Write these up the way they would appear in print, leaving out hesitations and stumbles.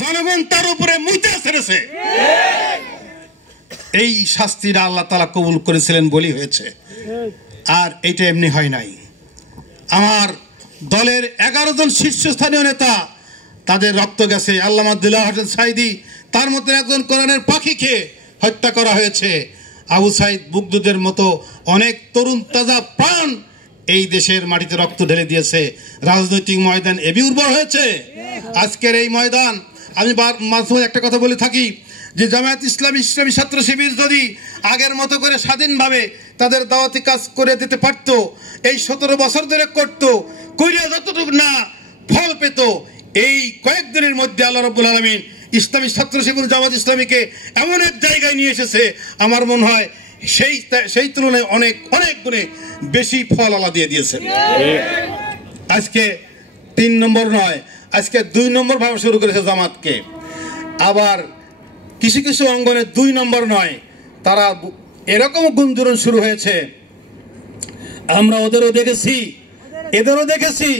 জনগণ তার উপরে মুতে ছেড়েছে। এই শাস্তিটা আল্লাহ তাআলা কবুল করেছিলেন বলি হয়েছে, আর এটা এমনি হয় নাই। আমার দলের 11 জন শীর্ষস্থানীয় নেতা, তাদের রক্ত গেছে। আল্লামা দিলওয়ার হোসেন সাঈদী তার মধ্যে একজন কোরআনের পাখিকে হত্যা করা হয়েছে। আবু সাইদ বুগদুদের মতো অনেক তরুণ তাজা প্রাণ এই দেশের মাটিতে রক্ত ঢেলে দিয়েছে। রাজনৈতিক ময়দান এবি উর্বর হয়েছে। আজকের এই ময়দান, আমি মাঝে একটা কথা বলে থাকি যে জামায়াত ইসলামী ছাত্র শিবির যদি আগের মতো করে স্বাধীনভাবে তাদের দাওয়াতি কাজ করে দিতে পারত, এই 17 বছর ধরে করত, কইরা যতটুকু না ফল পেত, এই কয়েকদিনের মধ্যে আল্লাহ রাব্বুল আলামিন ইসলামী ছাত্র শিবির জামাত ইসলামীকে এমন এক জায়গায় নিয়ে এসেছে, আমার মনে হয় সেই তুলনায় অনেক অনেক গুণে বেশি ফল আল্লাহ দিয়ে দিয়েছেন। আজকে 3 নম্বর নয়, আজকে 2 নম্বর ভাবে শুরু করেছে জামাতকে। আবার কিছু কিছু অঙ্গনে 2 নম্বর নয়, তারা এরকম গুঞ্জন শুরু হয়েছে। আমরা ওদেরও দেখেছি, এদেরও দেখেছি।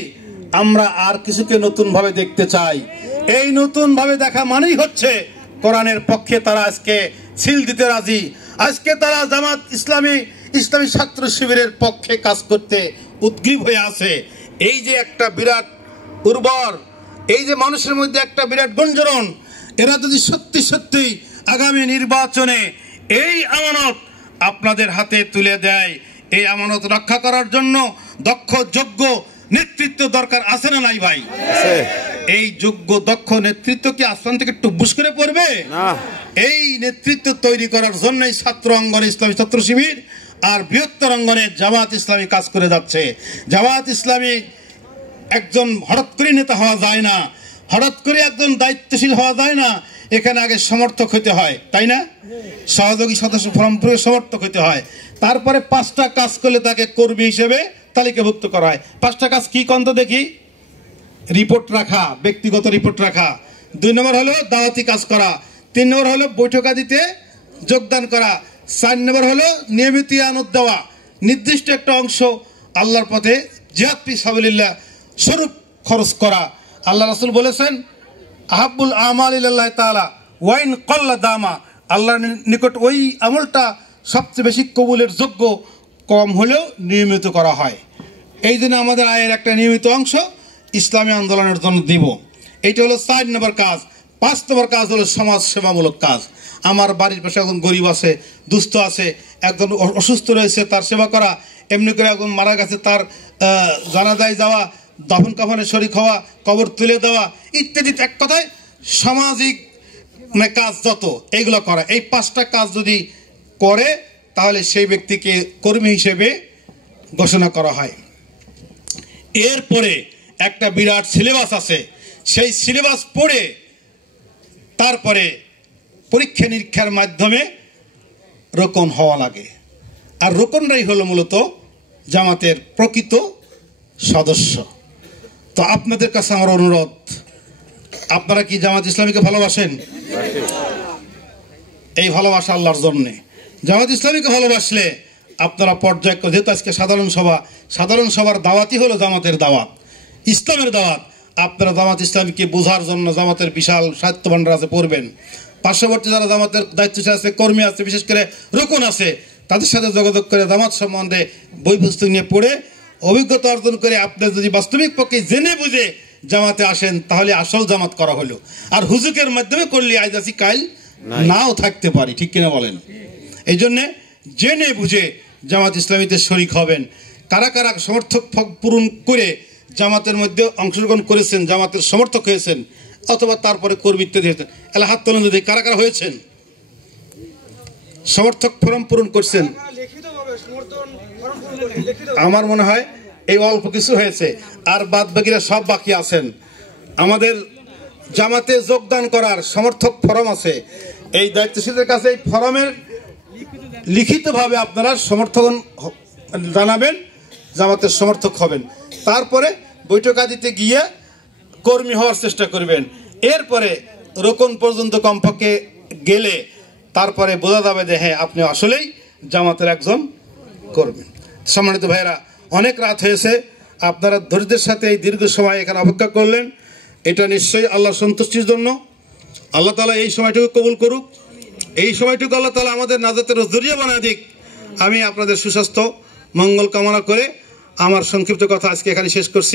আমরা আর কিছুকে নতুন ভাবে দেখতে চাই। এই নতুন ভাবে দেখা মানেই হচ্ছে কোরআনের পক্ষে তারা আজকে সিল দিতে রাজি। আজকে তারা জামাত ইসলামী ছাত্র শিবিরের পক্ষে কাজ করতে উদ্গ্রীব হয়ে আছে। এই যে একটা বিরাট উর্বর, এই যে মানুষের মধ্যে একটা বিরাট গুঞ্জন, এরা যদি সত্যি সত্যি আগামী নির্বাচনে এই আমানত আপনাদের হাতে তুলে দেয়, এই আমানত রক্ষা করার জন্য দক্ষ যোগ্য নেতৃত্ব দরকার আছে না নাই ভাই? এই যোগ্য দক্ষ নেতৃত্ব কি আসমান থেকে টুবুস করে পড়বে না? এই নেতৃত্ব তৈরি করার জন্যই ছাত্র অঙ্গনে ইসলামী ছাত্র শিবির আর বৃহত্তর অঙ্গনে জামাত ইসলামী কাজ করে যাচ্ছে। জামাত ইসলামী একজন হঠাৎ করে নেতা হওয়া যায় না, হঠাৎ করে একজন দায়িত্বশীল হওয়া যায় না। এখানে আগে সমর্থক হতে হয়, তাই না? সহযোগী সদস্য ফর্ম পূরণে সমর্থক হতে হয়, তারপরে 5টা কাজ করলে তাকে কর্মী হিসেবে তালিকাভুক্ত করা হয়। 5টা কাজ কি কন্ত দেখি? রিপোর্ট রাখা, ব্যক্তিগত রিপোর্ট রাখা। 2 নম্বর হলো দাওয়াতি কাজ করা। 3 নম্বর হলো বৈঠকাদিতে যোগদান করা। 4 নম্বর হলো নিয়মিত ইয়ানত দেওয়া, নির্দিষ্ট একটা অংশ আল্লাহর পথে জিহাদ ফি সাবিলিল্লাহ স্বরূপ খরচ করা। আল্লাহ রাসূল বলেছেন, আহাব্বুল আমাল ইলাল্লাহি তাআলা ওয়াইন কল্লা দামা, আল্লাহর নিকট ওই আমলটা সবচেয়ে বেশি কবুলের যোগ্য, কম হলেও নিয়মিত করা হয়। এই জন্য আমাদের আয়ের একটা নিয়মিত অংশ ইসলামী আন্দোলনের জন্য দিব। এইটা হলো 4 নম্বর কাজ। 5 নম্বর কাজ হলো সমাজ সেবামূলক কাজ। আমার বাড়ির পাশে একজন গরিব আছে, দুস্থ আছে, একজন অসুস্থ রয়েছে, তার সেবা করা। এমনি করে একজন মারা গেছে, তার জানাজায় যাওয়া, দাফন কাফনে শরীক হওয়া, কবর তুলে দেওয়া ইত্যাদি, এক কথায় সামাজিক কাজ যত, এইগুলো করা। এই 5টা কাজ যদি করে তাহলে সেই ব্যক্তিকে কর্মী হিসেবে ঘোষণা করা হয়। এরপরে একটা বিরাট সিলেবাস আছে, সেই সিলেবাস পড়ে তারপরে পরীক্ষা নিরীক্ষার মাধ্যমে রোকন হওয়া লাগে। আর রোকনরাই হলো মূলত জামাতের প্রকৃত সদস্য। তো আপনাদের কাছে আমার অনুরোধ, আপনারা কি জামাত ইসলামীকে ভালোবাসেন? এই ভালোবাসা আল্লাহর জন্যে। জামাত ইসলামীকে ভালোবাসলে আপনারা পর্যায়ক্রমে, যেহেতু আজকে সাধারণ সভার দাওয়াতই হলো জামাতের দাওয়াত, ইসলামের দাওয়াত, আপনারা জামাত ইসলামীকে বোঝার জন্য জামাতের বিশাল সাহিত্য ভাণ্ডার আছে, পড়বেন। পার্শ্ববর্তী যারা জামাতের দায়িত্বশীল আছে, কর্মী আছে, বিশেষ করে রোকন আছে, তাদের সাথে যোগাযোগ করে জামাত সম্বন্ধে বই পুস্তক নিয়ে পড়ে অভিজ্ঞতা অর্জন করে আপনি যদি বাস্তবিক পক্ষে জেনে বুঝে জামাতে আসেন, তাহলে আসল জামাত করা হলো। আর হুজুকের মাধ্যমে করলে আজ আছি কাল নাও থাকতে পারি, ঠিক কিনা বলেন? এই জন্যে জেনে বুঝে জামাত ইসলামীতে শরিক হবেন। কারা কারা সমর্থক পূরণ করে জামাতের মধ্যে অংশগ্রহণ করেছেন, জামাতের সমর্থক হয়েছেন, অথবা তারপরে কর্মীত্ব দিয়েছেন, এলা হাত তোলেন যদি কারা কারা হয়েছেন, সমর্থক ফর্ম পূরণ করছেন। আমার মনে হয় এই অল্প কিছু হয়েছে, আর বাদ বাকিরা সব বাকি আছেন। আমাদের জামাতে যোগদান করার সমর্থক ফরম আছে, এই দায়িত্বশীলদের কাছে এই ফরমের লিখিতভাবে আপনারা সমর্থন জানাবেন, জামাতের সমর্থক হবেন। তারপরে বৈঠকাদিতে গিয়ে কর্মী হওয়ার চেষ্টা করবেন। এরপরে রোকন পর্যন্ত কমপক্ষে গেলে তারপরে বোঝা যাবে যে হ্যাঁ, আপনি আসলেই জামাতের একজন কর্মী। সম্মানিত ভাইয়েরা, অনেক রাত হয়েছে, আপনারা ধৈর্যের সাথে এই দীর্ঘ সময় এখানে অপেক্ষা করলেন, এটা নিশ্চয়ই আল্লাহর সন্তুষ্টির জন্য। আল্লাহ তাআলা এই সময়টুকু কবুল করুক, এই সময়টুকু আল্লাহ তাআলা আমাদের নাজাতের জরিয়া বানায় দিক। আমি আপনাদের সুস্বাস্থ্য মঙ্গল কামনা করে আমার সংক্ষিপ্ত কথা আজকে এখানে শেষ করছি।